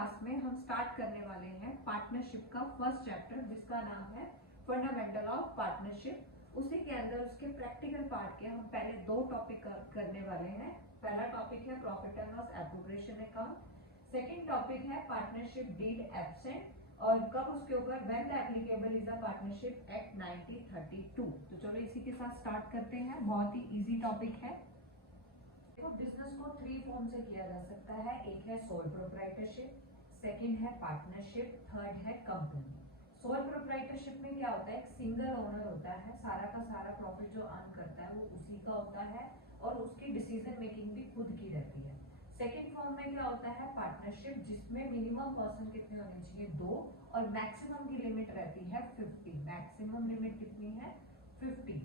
Class में हम start करने वाले हैं पार्टनरशिप का फर्स्ट चैप्टर, जिसका नाम है फंडामेंटल ऑफ पार्टनरशिप। उसी के अंदर उसके प्रैक्टिकल पार्ट के हम पहले दो टॉपिक करने वाले हैं। पहला टॉपिक है profit and loss appropriation account. Second topic है पार्टनरशिप डीड एब्सेंट, और कब उसके ऊपर when the applicable is a partnership act 1932। तो चलो इसी के साथ स्टार्ट करते हैं। बहुत ही इजी टॉपिक है। देखो, बिजनेस को थ्री फॉर्म से किया जा सकता है। एक है सोल प्रोप्राइटरशिप, सेकंड है पार्टनरशिप, थर्ड है कंपनी। सोल प्रोप्राइटरशिप में क्या होता है, एक सिंगल ओनर होता है, सारा का सारा प्रॉफिट जो अर्न करता है वो उसी का होता है और उसकी डिसीजन मेकिंग भी खुद की रहती है। सेकंड फॉर्म में क्या होता है, पार्टनरशिप, जिसमें मिनिमम पर्सन कितने होने चाहिए, 2, और मैक्सिमम की लिमिट रहती है 50। मैक्सिमम लिमिट कितनी है, 50।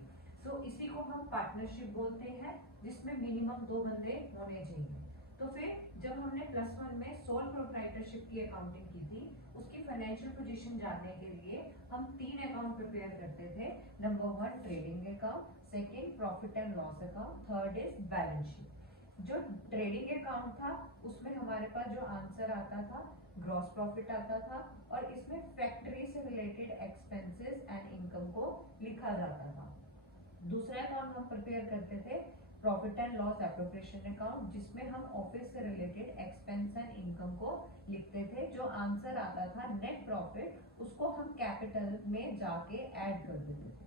तो इसी को हम पार्टनरशिप बोलते हैं, जिसमें मिनिमम 2 बंदे होने चाहिए। तो फिर जब हमने +1 में सोल प्रोप्राइटरशिप की अकाउंटिंग की थी, उसकी फाइनेंशियल पोजीशन जानने के लिए हम 3 अकाउंट प्रिपेयर करते थे। Number 1 trading account, second profit and loss account, third is balance sheet. जो ट्रेडिंग अकाउंट था उसमें हमारे पास जो आंसर आता था, ग्रॉस प्रॉफिट आता था, और इसमें फैक्ट्री से रिलेटेड एक्सपेंसेस एंड इनकम को लिखा जाता था। दूसरा अकाउंट हम प्रिपेयर करते थे profit and loss appropriation account, जिसमें हम ऑफिस से रिलेटेड एक्सपेंस एंड इनकम को लिखते थे। जो आंसर आता था नेट प्रॉफिट, उसको हम कैपिटल में जाके ऐड कर देते थे,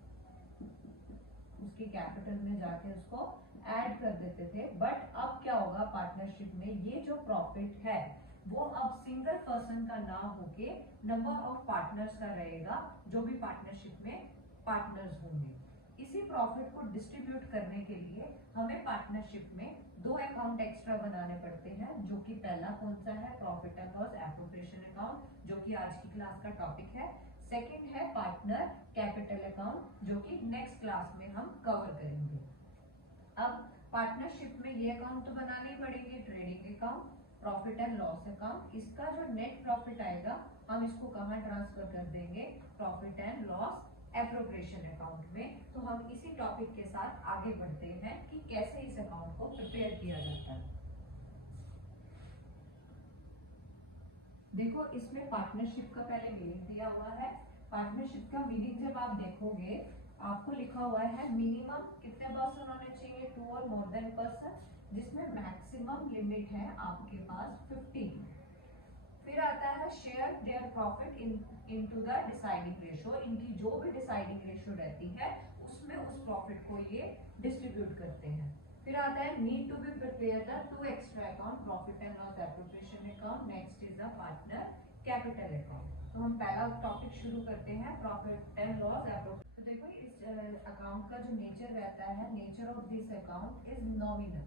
उसकी कैपिटल में जाके उसको ऐड कर देते थे। बट अब क्या होगा, पार्टनरशिप में ये जो प्रॉफिट है वो अब सिंगल पर्सन का ना होके नंबर ऑफ पार्टनर्स का रहेगा, जो भी पार्टनरशिप में पार्टनर्स होंगे। इसी प्रॉफिट को डिस्ट्रीब्यूट करने के लिए हमें पार्टनरशिप में 2 अकाउंट एक्स्ट्रा बनाने पड़ते हैं, जो कि पहला कौन सा है, profit and loss appropriation account, जो कि आज की क्लास का टॉपिक है। सेकंड है पार्टनर कैपिटल अकाउंट, जो कि नेक्स्ट क्लास में हम कवर करेंगे। अब पार्टनरशिप में ये अकाउंट तो बनाने ही पड़ेंगे, trading account, profit and loss account. इसका जो नेट प्रॉफिट आएगा हम इसको कहां ट्रांसफर कर देंगे, profit and loss appropriation account में। तो हम इसी टॉपिक के साथ आगे बढ़ते हैं कि कैसे इस अकाउंट को प्रिपेयर किया जाता है। देखो, इसमें पार्टनरशिप का पहले मीनिंग दिया हुआ है। पार्टनरशिप का मीनिंग जब आप देखोगे, आपको लिखा हुआ है मिनिमम कितने पर्सन होने चाहिए, 2 और मोर देन पर्सन, जिसमें मैक्सिमम लिमिट है आपके पास 50। फिर आता है share their profit into the deciding ratio. इनकी जो भी डिसाइडिंग रेशियो रहती है उसमें उस प्रॉफिट को ये डिस्ट्रीब्यूट करते हैं। फिर आता है need to be prepare the 2 extra account, profit and loss appropriation account, next is the partner capital account. तो हम पहला टॉपिक शुरू करते हैं, प्रॉफिट एंड लॉस एप्रोप्रिएशन। तो देखो, इस अकाउंट का जो नेचर रहता है, nature of this account is nominal.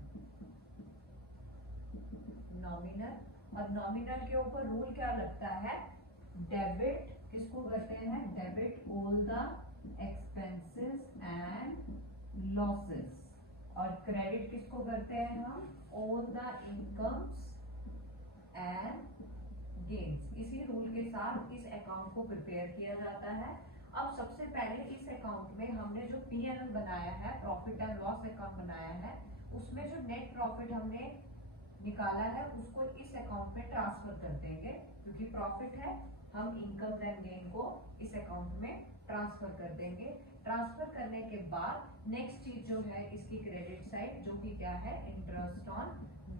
और नॉमिनल के ऊपर रूल क्या लगता है, डेबिट किसको करते हैं, debit all the expenses and losses, और क्रेडिट किसको करते हैं हम, all the incomes and gains. इसी रूल के साथ इस अकाउंट को प्रिपेयर किया जाता है। अब सबसे पहले इस अकाउंट में हमने जो P&L बनाया है, प्रॉफिट एंड लॉस अकाउंट बनाया है, उसमें जो नेट प्रॉफिट हमने निकाला है उसको इस अकाउंट में ट्रांसफर कर देंगे। क्योंकि प्रॉफिट है, हम इनकम एंड गेन को इस अकाउंट में ट्रांसफर कर देंगे। ट्रांसफर करने के बाद नेक्स्ट चीज जो है इसकी क्रेडिट साइड, जो कि क्या है, interest on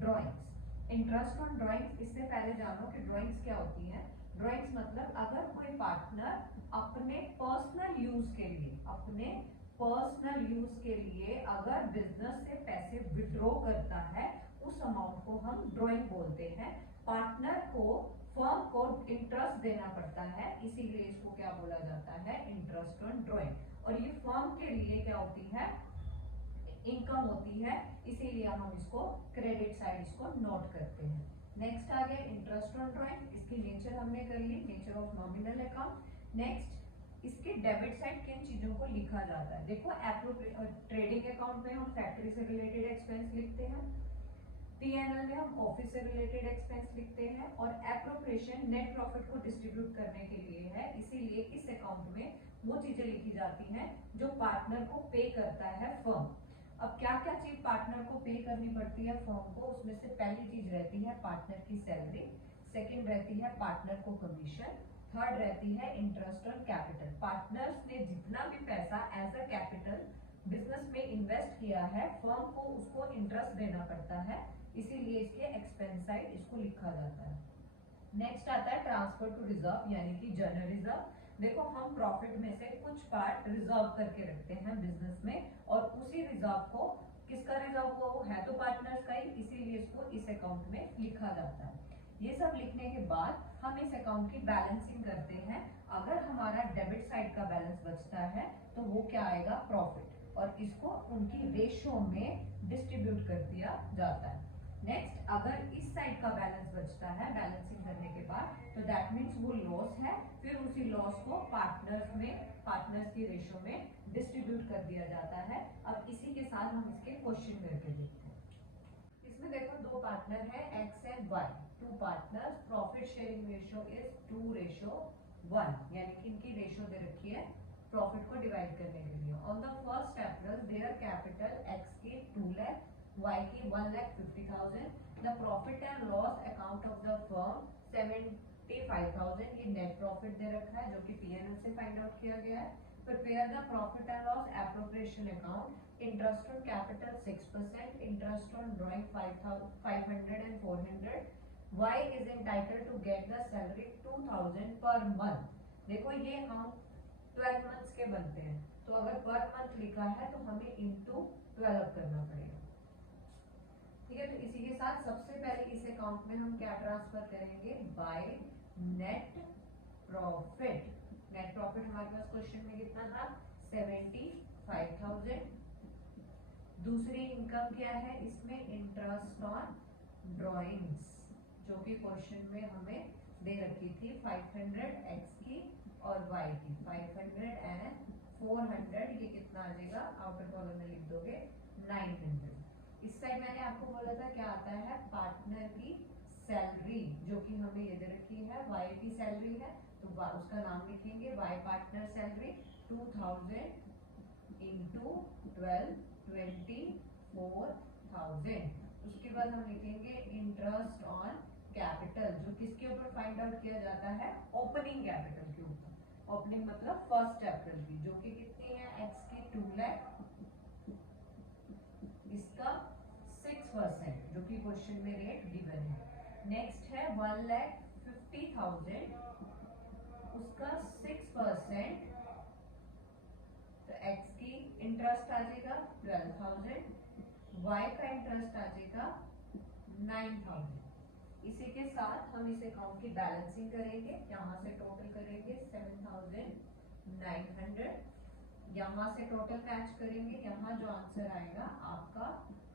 drawings. Interest on drawings, इससे पहले जानो कि ड्रॉइंग्स क्या होती है। ड्रॉइंग्स मतलब अगर कोई पार्टनर अपने पर्सनल यूज के लिए अगर बिजनेस से पैसे विड्रॉ करता है, उस अमाउंट को हम ड्रॉइंग बोलते हैं। पार्टनर को फर्म को इंटरेस्ट देना पड़ता है, इसीलिए इसको क्या बोला जाता है, इंटरेस्ट ऑन ड्रॉइंग। और ये फर्म के लिए क्या होती है, इनकम होती है, इसीलिए हम इसको क्रेडिट साइड इसको नोट करते हैं। नेक्स्ट आ गया इंटरेस्ट ऑन ड्रॉइंग। इसकी नेचर हमने कर ली, nature of nominal account. Next, इसके डेबिट साइड किन चीजों को लिखा जाता है। देखो, ट्रेडिंग अकाउंट में हम फैक्ट्री से रिलेटेड एक्सपेंस लिखते हैं, P&L में हम ऑफिस से रिलेटेड एक्सपेंस लिखते हैं, और एप्रोप्रिएशन नेट प्रॉफिट को डिस्ट्रीब्यूट करने के लिए है। इसीलिए इस अकाउंट में वो चीजें लिखी जाती हैं जो पार्टनर को पे करता है फर्म। अब क्या क्या चीज पार्टनर को पे करनी पड़ती है फर्म को, उसमें से पहली चीज रहती है पार्टनर की सैलरी, सेकंड रहती है पार्टनर को कमीशन, थर्ड रहती है इंटरेस्ट ऑन कैपिटल। पार्टनर्स ने जितना भी पैसा एज अ कैपिटल बिजनेस में इन्वेस्ट किया है, फर्म को उसको इंटरेस्ट देना पड़ता है, इसीलिए इसके एक्सपेंस साइड इसको लिखा जाता है। नेक्स्ट आता है ट्रांसफर टू रिजर्व यानी कि जनरल रिजर्व। देखो हम प्रॉफिट में से कुछ पार्ट रिजर्व करके रखते हैं बिजनेस में, और उसी रिजर्व को, किसका रिजर्व वो है तो पार्टनर्स का ही, इसीलिए इसको इस अकाउंट में लिखा जाता है। ये सब लिखने के बाद हम इस अकाउंट की बैलेंसिंग करते हैं। अगर हमारा डेबिट साइड का बैलेंस बचता है तो वो क्या आएगा, प्रॉफिट, और इसको उनकी रेशो में डिस्ट्रीब्यूट कर दिया जाता है। नेक्स्ट, अगर इस साइड का बैलेंस बचता है बैलेंसिंग करने के बाद, तो दैट मीन्स वो लॉस है, फिर उसी लॉस को पार्टनर्स की रेशो में डिस्ट्रीब्यूट कर दिया जाता है। अब इसी के साथ हम इसके क्वेश्चन करके देखते हैं। इसमें देखो दो पार्टनर है X and Y, two partners, profit sharing ratio is 2:1, यानी कि इनकी रेशो दे रखी है प्रॉफिट को डिवाइड करने के लिए। On the 1st April their capital x की 2 लाख, वाई की 1,50,000। The profit and loss account of the firm 75,000, ये नेट प्रॉफिट दे रखा है जो कि पीएनएल से फाइंड आउट किया गया है। Prepare the profit and loss appropriation account. Interest on capital 6%, interest on drawing 500 and 400. Y is entitled to get the salary 2,000 per month. देखो ये हम 12 months के बनते हैं, तो अगर पर मंथ लिखा है तो हमें into 12 करना पड़ेगा। ठीक है, तो इसी के साथ सबसे पहले इस अकाउंट में हम क्या ट्रांसफर करेंगे, by net profit. Net profit हमारे पास क्वेश्चन में कितना था, 75,000। दूसरी इनकम क्या है इसमें, इंटरेस्ट ऑन ड्रॉइंग्स, जो कि क्वेश्चन में हमें दे रखी थी 500 एक्स की और वाई की, 500 एंड 400, ये कितना आ जाएगा, आउटर कॉलम में लिख दोगे 900। इस साइड मैंने आपको बोला था क्या आता है, पार्टनर की सैलरी, जो कि हमें ये दे रखी है वाई की सैलरी है, तो उसका नाम लिखेंगे वाई पार्टनर सैलरी 2000 इंटू 12, 24,000। उसके बाद हम लिखेंगे इंटरेस्ट ऑन कैपिटल, जो किसके ऊपर फाइंड आउट किया जाता है, ओपनिंग कैपिटल के ऊपर। ओपनिंग मतलब 1st April की, जो कि कितनी है, एक्स की 2 लाख, इसका 6%, जो कि क्वेश्चन में रेट गिवन है। नेक्स्ट है 1,50,000, उसका 6%, तो एक्स की इंटरेस्ट आ जाएगा 12,000, वाई का इंटरेस्ट आ जाएगा 9,000। इसी के साथ हम इस अकाउंट की बैलेंसिंग करेंगे, यहाँ से टोटल करेंगे 7,900, यहाँ से टोटल मैच करेंगे, यहाँ जो आंसर आएगा आपका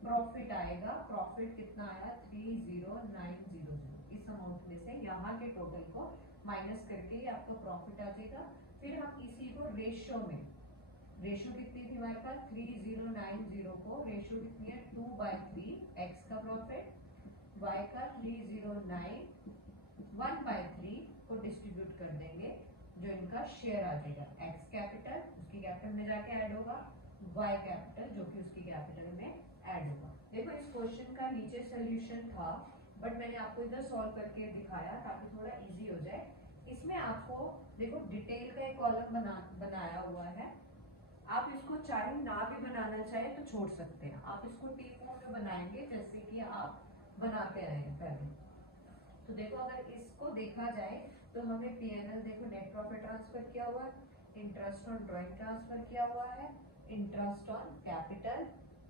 प्रॉफिट आएगा। प्रॉफिट कितना आया, 30,900। इस अमाउंट में से यहाँ के टोटल को माइनस करके आपको प्रॉफिट आ जाएगा। फिर हम इसी को रेशो में, रेशो कितनी थी हमारे पास, 3090 को रेशो कितनी है, 2/3, एक्स का प्रॉफिट, वाई का 309, 1/3 को डिस्ट्रीब्यूट कर देंगे, जो इनका शेयर आ जाएगा, एक्स कैपिटल उसकी कैपिटल में जाके ऐड होगा, वाई कैपिटल जो कि उसकी कैपिटल में ऐड होगा। देखो इस क्वेश्चन का नीचे सोल्यूशन था, बट मैंने आपको इधर सॉल्व करके दिखाया ताकि थोड़ा इजी हो जाए। इसमें आपको देखो डिटेल का एक कॉलम बनाया हुआ है, आप इसको चाहे ना भी बनाना चाहे तो छोड़ सकते हैं, आप इसको टी फॉर्म में बनाएंगे जैसे कि आप बनाते रहे पहले। तो देखो अगर इसको देखा जाए तो हमें पीएनएल देखो नेट प्रॉफिट ट्रांसफर किया हुआ है, इंटरेस्ट ऑन ड्रॉइंग ट्रांसफर किया हुआ है, इंटरेस्ट ऑन कैपिटल,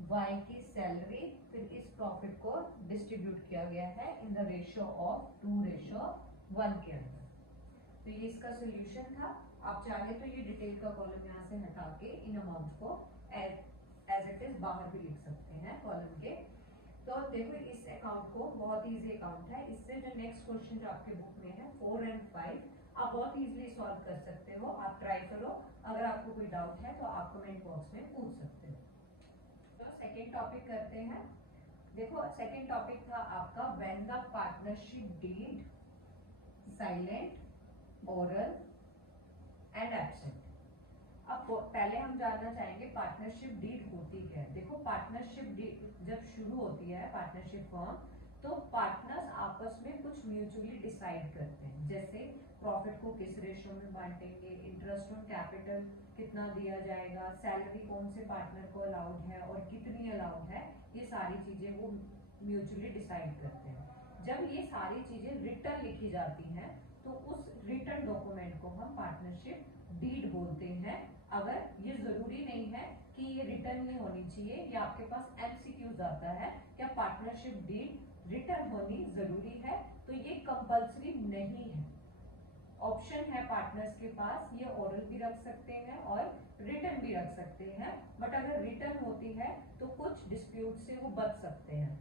वाई की सैलरी, फिर इस प्रॉफिट को डिस्ट्रीब्यूट किया गया है इन द रेशियो ऑफ 2:1 के अंदर। तो ये इसका सोल्यूशन था। आप चाहे तो ये डिटेल का कॉलम यहाँ से हटा के इन अमाउंट को एज इट इज बाहर भी लिख सकते हैं कॉलम के। तो देखो इस अकाउंट को, बहुत इजी अकाउंट है, इससे जो नेक्स्ट क्वेश्चन जो आपके बुक में है 4 और 5 आप बहुत इजीली सॉल्व कर सकते हो। आप ट्राई करो, अगर आपको कोई डाउट है तो आप कमेंट बॉक्स में पूछ सकते हो। तो सेकेंड टॉपिक करते हैं। देखो सेकेंड टॉपिक था आपका when the partnership deed silent, oral and absent. अब पहले हम जानना चाहेंगे पार्टनरशिप डीड होती है। देखो पार्टनरशिप डीड जब शुरू होती है पार्टनरशिप फॉर्म, तो पार्टनर्स आपस में कुछ म्यूचुअली डिसाइड करते हैं, जैसे प्रॉफिट को किस रेशो में बांटेंगे, इंटरेस्ट ऑन कैपिटल कितना दिया जाएगा, सैलरी कौन से पार्टनर को अलाउड है और कितनी अलाउड है, ये सारी चीजें वो म्यूचुअली डिसाइड करते हैं। जब ये सारी चीजें रिटर्न लिखी जाती हैं तो उस रिटर्न डॉक्यूमेंट को हम पार्टनरशिप डीड बोलते हैं। अगर ये जरूरी नहीं है कि ये रिटर्न ही होनी चाहिए, या आपके पास एमसीक्यूज आता है क्या पार्टनरशिप डीड रिटर्न होनी जरूरी है, तो ये कंपल्सरी नहीं है, ऑप्शन है पार्टनर्स के पास, ये ओरल भी रख सकते हैं और रिटर्न भी रख सकते हैं। बट अगर रिटर्न होती है तो कुछ डिस्प्यूट से वो बच सकते हैं।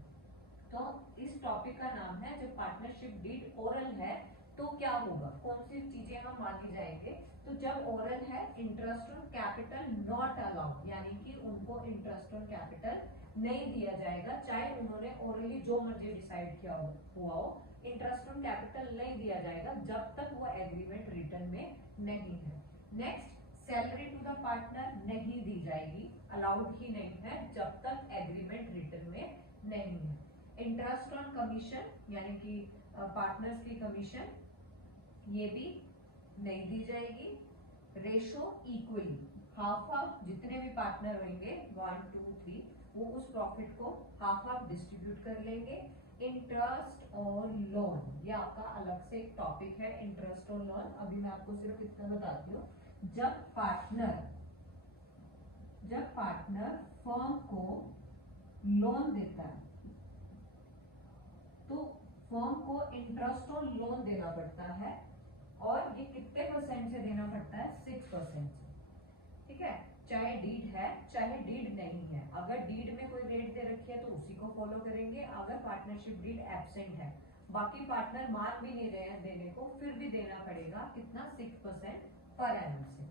तो इस टॉपिक का नाम है, जब पार्टनरशिप डीड ओरल है तो क्या होगा, कौन सी चीजें हम मानी जाएंगे। तो जब ओरल है, interest on capital not allowed, यानी कि उनको इंटरेस्ट ऑन कैपिटल नहीं दिया जाएगा, चाहे उन्होंने ओरली जो मर्जी डिसाइड किया हुआ हो, इंटरेस्ट ऑन कैपिटल नहीं दिया जाएगा जब तक वो एग्रीमेंट रिटर्न में नहीं है। Next, salary to the partner नहीं दी जाएगी, अलाउड ही नहीं है जब तक एग्रीमेंट रिटर्न में नहीं है। इंटरेस्ट ऑन कमीशन, यानी कि पार्टनर्स की कमीशन, ये भी नहीं दी जाएगी। रेशो इक्वली, हाफ हाफ, जितने भी पार्टनर होंगे 1 2 3, वो उस प्रॉफिट को हाफ हाफ डिस्ट्रीब्यूट कर लेंगे। इंटरेस्ट ऑन लोन, ये आपका अलग से एक टॉपिक है, इंटरेस्ट ऑन लोन। अभी मैं आपको सिर्फ इतना बताती हूँ, जब पार्टनर फर्म को लोन देता है तो फर्म को इंटरेस्ट ऑन लोन देना पड़ता है, और ये कितने परसेंट से देना पड़ता है, 6% से, ठीक है, चाहे डीड है चाहे डीड नहीं है। अगर डीड में कोई रेट दे रखी है तो उसी को फॉलो करेंगे। अगर पार्टनरशिप डीड एब्सेंट है, बाकी पार्टनर मान भी नहीं रहे हैं देने को, फिर भी देना पड़ेगा कितना, 6% पर एनम से।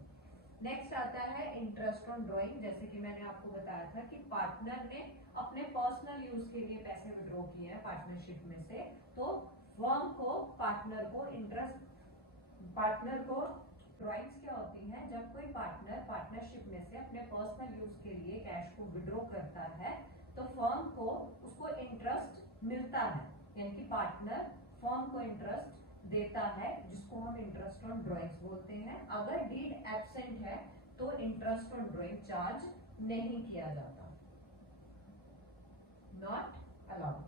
नेक्स्ट आता है इंटरेस्ट ऑन ड्रॉइंग, जैसे कि मैंने आपको बताया था कि पार्टनर ने अपने पर्सनल यूज के लिए पैसे विड्रॉ किए हैं पार्टनरशिप में से, तो फर्म को पार्टनर को ड्रॉइंग्स क्या होती हैं, जब कोई पार्टनर पार्टनरशिप में से अपने पर्सनल यूज के लिए कैश को विड्रॉ करता है तो फर्म को उसको इंटरेस्ट मिलता है, यानी कि पार्टनर फर्म को इंटरेस्ट देता है, जिसको हम इंटरेस्ट ऑन ड्रॉइंग्स बोलते हैं। अगर डीड एब्सेंट है तो इंटरेस्ट ऑन ड्रॉइंग चार्ज नहीं किया जाता, नॉट अलाउड।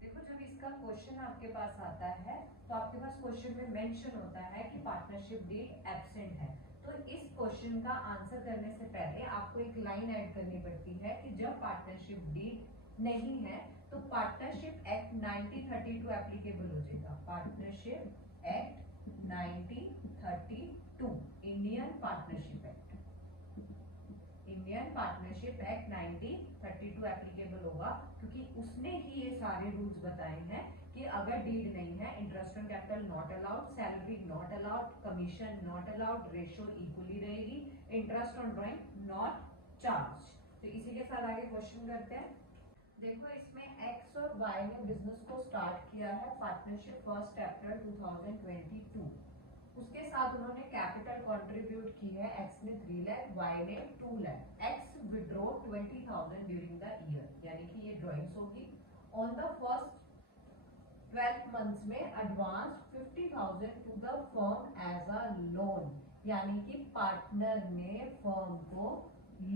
देखो, जब इसका क्वेश्चन आपके पास आता है तो आपके पास क्वेश्चन में मेंशन होता है कि पार्टनरशिप डीड एब्सेंट है, तो इस क्वेश्चन का आंसर करने से पहले आपको एक लाइन ऐड करनी पड़ती है कि जब पार्टनरशिप डीड नहीं है तो पार्टनरशिप एक्ट 1932 एप्लीकेबल हो जाएगा। Partnership act 1932, Indian partnership act 1932 applicable होगा, क्योंकि उसने ही ये सारे रूल्स बताए हैं कि अगर डीड नहीं है, interest on capital not allowed, salary not allowed, commission not allowed, ratio equally रहेगी, interest on drawing not charge. तो इसी के साथ आगे क्वेश्चन करते हैं। देखो, इसमें एक्स और वाई ने बिजनेस को स्टार्ट किया है पार्टनरशिप 1 अप्रैल 2022। उसके साथ उन्होंने कैपिटल कंट्रीब्यूट की है, एक्स ने 3 लाख, वाई ने 2 lakh. X withdraw 20,000 during the year, यानी कि ये ड्रॉइंग्स होगी। ऑन द फर्स्ट 12 मंथ्स में advance 50,000 to the firm as a loan, यानी कि पार्टनर ने फर्म को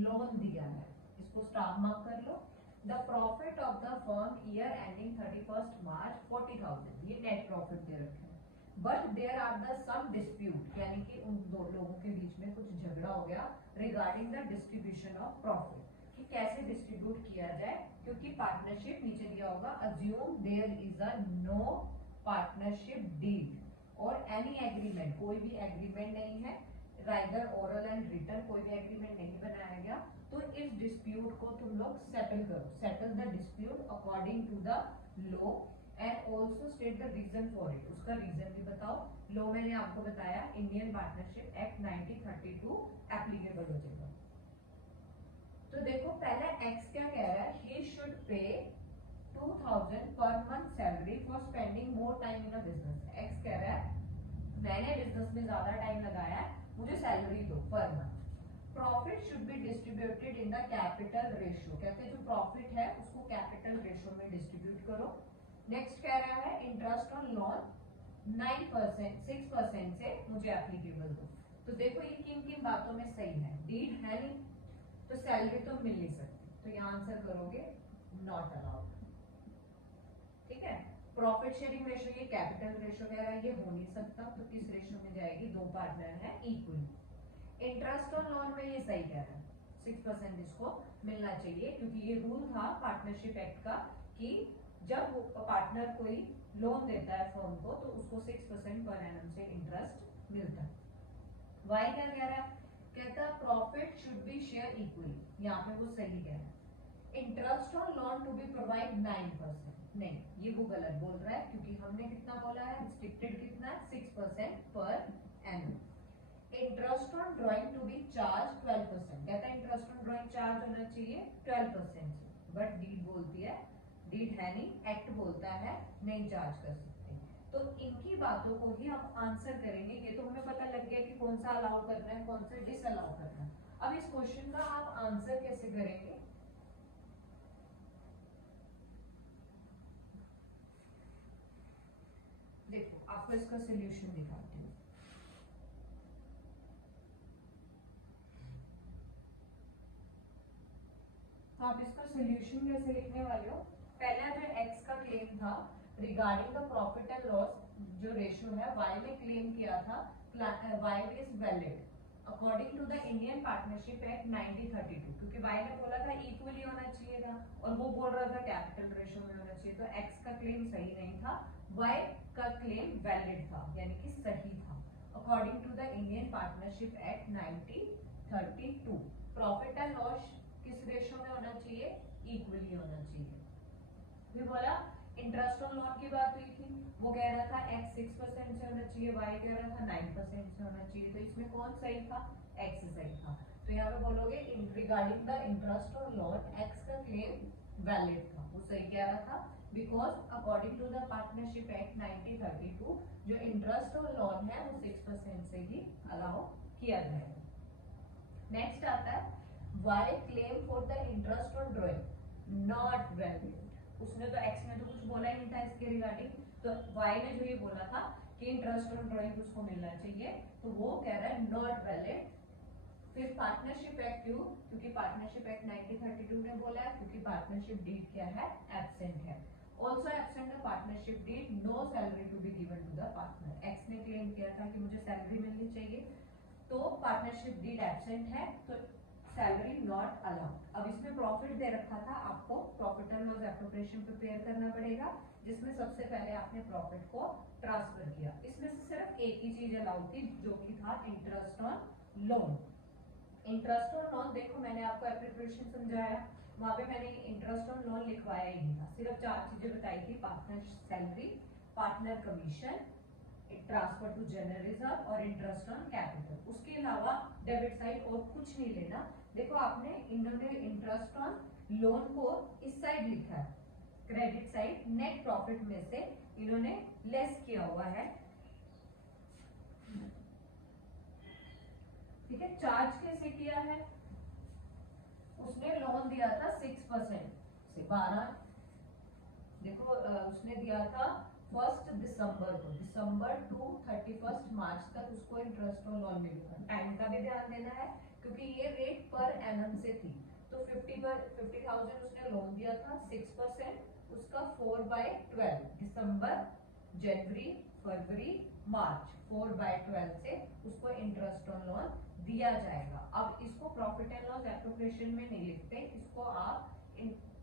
लोन दिया है। इसको स्टार मार्क कर लो। The profit of the firm year ending 31 March 40,000, ये नेट प्रॉफिट दे रखे हैं। But there are the some dispute, यानी कि उन दो लोगों के बीच में कुछ झगड़ा हो गया regarding the distribution of profit, कि कैसे डिस्ट्रीब्यूट किया जाए, क्योंकि पार्टनरशिप नीचे दिया होगा, assume there is a no partnership deed और एनी एग्रीमेंट, कोई भी एग्रीमेंट नहीं है, राइदर ओरल एंड रिटन, कोई भी एग्रीमेंट नहीं बनाया गया, तो इस डिस्प्यूट को तुम लोग सेटल करो। Settle the dispute according to the law and also state the reason for it, उसका रीजन भी बताओ। लॉ मैंने आपको बताया, इंडियन पार्टनरशिप एक्ट 1932 एप्लीकेबल हो जाएगा। तो देखो, पहले एक्स क्या कह रहा है, he should pay 2,000 per month salary for spending more time in a business. X कह रहा है मैंने बिजनेस में ज्यादा टाइम लगाया है, मुझे सैलरी दो per month. Profit should be distributed in the capital ratio, कहते हैं जो प्रॉफिट है उसको कैपिटल रेशियो में डिस्ट्रीब्यूट करो। नेक्स्ट कह रहा है इंटरेस्ट ऑन लोन 9% 6% से मुझे एप्लीकेबल दो। तो देखो ये किन किन बातों में सही है, डीड है नहीं तो सैलरी तो मिल नहीं सकती, तो यहाँ आंसर करोगे नॉट अलाउड। ठीक है, प्रॉफिट शेयरिंग रेशियो ये कैपिटल रेशियो कह रहा है, ये हो नहीं सकता, तो किस रेशियो में जाएगी, दो पार्टनर है इक्वली। इंटरेस्ट ऑन लोन में ये सही कह रहा है, 6% इसको मिलना चाहिए, क्योंकि ये रूल था पार्टनरशिप एक्ट का कि जब पार्टनर कोई लोन देता है फर्म को तो उसको 6% पर एनम से इंटरेस्ट मिलता है। वाई क्या कह रहा है, कहता है profit should be share equally, यहाँ पे वो सही कह रहा है। Interest on loan to be provide 9%, नहीं ये वो गलत बोल रहा है, क्योंकि हमने कितना बोला है, रिस्ट्रिक्टेड कितना है 6% per annum. Interest on drawing to be charge 12%, कहता है इंटरेस्ट ऑन ड्राइंग चार्ज होना चाहिए 12% से, बट डीड बोलती है, डीड है नहीं, एक्ट बोलता है नहीं चार्ज कर सकते। तो इनकी बातों को ही हम आंसर करेंगे। ये तो हमें पता लग गया कि कौन सा अलाउ करना है कौन सा डिस अलाउ करना है। अब इस क्वेश्चन का आप आंसर कैसे करेंगे, देखो आपको इसका सोल्यूशन दिखाती हूँ। तो आप इसका सोल्यूशन कैसे लिखने वाले हो, पहला जो एक्स का क्लेम था regarding the profit and loss, जो रेशियो है वाई ने क्लेम किया था, Y is valid according to the Indian partnership act 1932, क्योंकि वाई ने बोला था इक्वली होना चाहिए था और वो बोल रहा था कैपिटल रेशियो में होना चाहिए, तो एक्स का क्लेम सही नहीं था, वाई का क्लेम वैलिड था यानी कि सही था according to the Indian partnership act 1932। Profit and loss किस रेशियो में होना चाहिए, इक्वली होना चाहिए। भी बोला इंटरेस्ट ऑन लोन की बात हुई थी, वो कह रहा था x 6% से होना चाहिए, y कह रहा था 9% से होना चाहिए, तो इसमें कौन सही था, x सही था। तो यहाँ पे बोलोगे regarding the interest on loan x का क्लेम वैलिड था, वो सही कह रहा था, because according to the partnership act 1932 जो इंटरेस्ट ऑन लोन है वो 6% से ही अलाउ किया जाएगा। नेक्स्ट आता है y claim for the interest on drawing not valid, उसने तो x ने तो कुछ बोला ही नहीं था इसके रिगार्डिंग, तो y ने जो ये बोला था कि इंटरेस्ट ऑन ड्राइंग उसको मिलना चाहिए, तो वो कह रहा है नॉट वैलिड। फिर पार्टनरशिप एक्ट क्यों, क्योंकि पार्टनरशिप एक्ट 1932 ने बोला है, क्योंकि पार्टनरशिप डीड क्या है, एब्सेंट है। Also absent the partnership deed, no salary to be given to the partner, X ने क्लेम किया था कि मुझे सैलरी मिलनी चाहिए, तो पार्टनरशिप डीड एब्सेंट है, तो सैलरी नॉट अलाउड। अब इसमें प्रॉफिट दे रखा था, आपको profit and loss appropriation prepare करना पड़ेगा, जिसमें सबसे पहले आपने प्रॉफिट को ट्रांसफर किया। इसमें से सिर्फ एक ही चीज अलाउड थी जो कि था interest on loan. Interest on loan देखो मैंने आपको एप्रोप्रिएशन समझाया, वहां पे मैंने इंटरेस्ट ऑन लोन लिखवाया ही नहीं था, सिर्फ चार चीजें बताई थी, partner salary, partner commission, transfer to general reserve और इंटरेस्ट ऑन कैपिटल। उसके अलावा डेबिट साइड और कुछ नहीं लेना। देखो आपने इन्होंने इंटरेस्ट ऑन लोन को इस साइड लिखा है, क्रेडिट साइड, नेट प्रॉफिट में से इन्होंने लेस किया हुआ है, ठीक है। चार्ज कैसे किया है, उसने लोन दिया था 6% से 12, देखो उसने दिया था 1 दिसंबर को, दिसंबर टू 31 मार्च तक उसको इंटरेस्ट ऑन लोन मिलेगा। टाइम का भी ध्यान देना है क्योंकि ये रेट पर एनम से थी, तो 50,000 उसने लोन दिया था, 6% उसका 4/12, दिसंबर जनवरी फरवरी मार्च 4/12 से उसको इंटरेस्ट ऑन लोन दिया जाएगा। अब इसको प्रॉफिट एंड लॉस एप्रोप्रिएशन में नहीं लिखते, इसको आप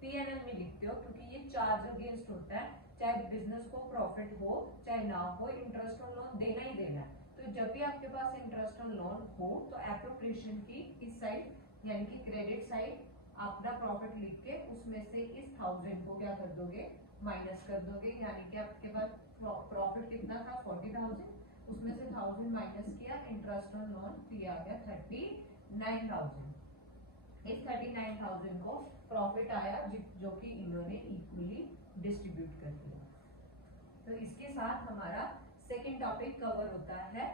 पीएनएल में लिखते हो, क्योंकि ये चार्ज अगेंस्ट होता है, चाहे बिजनेस को प्रॉफिट हो चाहे ना हो, इंटरेस्ट ऑन लोन देना ही देना है। तो जब भी आपके पास इंटरेस्ट ऑन लोन हो तो एप्रोप्रिएशन की इस साइड यानी कि क्रेडिट साइड अपना प्रॉफिट लिख के उसमें से इस 1000 को क्या कर दोगे, माइनस कर दोगे, यानी कि आपके पास प्रॉफिट कितना था 40,000, उसमें से 1000 माइनस किया, इंटरेस्ट ऑन लोन दिया गया 39,000। इस 39,000 को प्रॉफिट आया जो कि इन्होंने इक्वली डिस्ट्रीब्यूट कर दिया। तो इसके साथ हमारा सेकंड टॉपिक कवर होता है।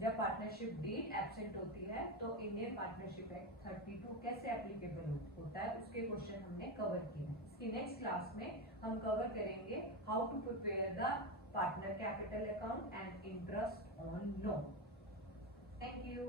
जब पार्टनरशिप डीड एब्सेंट होती है तो इंडियन पार्टनरशिप एक्ट 32 कैसे एप्लीकेबल होता है उसके क्वेश्चन हमने कवर किए हैं। इसकी नेक्स्ट क्लास में हम कवर करेंगे how to prepare the partner capital account and interest on loan. Thank you.